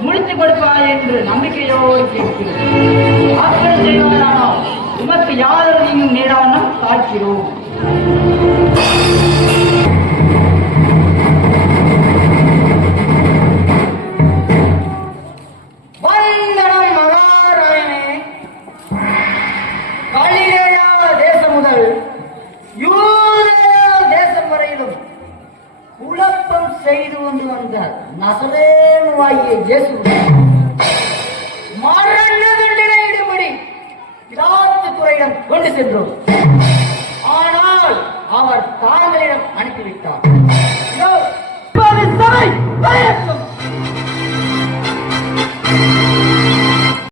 முடித்து கொடுப்பாய் என்று நம்பிக்கையோடு கேட்கிறோம் ஆட்கள் செய்வானானால் உமக்கு யாரையும் நீங்கும் நேரான பார்க்கிறோம் செய்து கொண்டு வந்தார். நசரேனுவாகிய இயேசு. மரண தண்டனை இடும்படி பிலாத்து துறையிடம் கொண்டு சென்றோம்.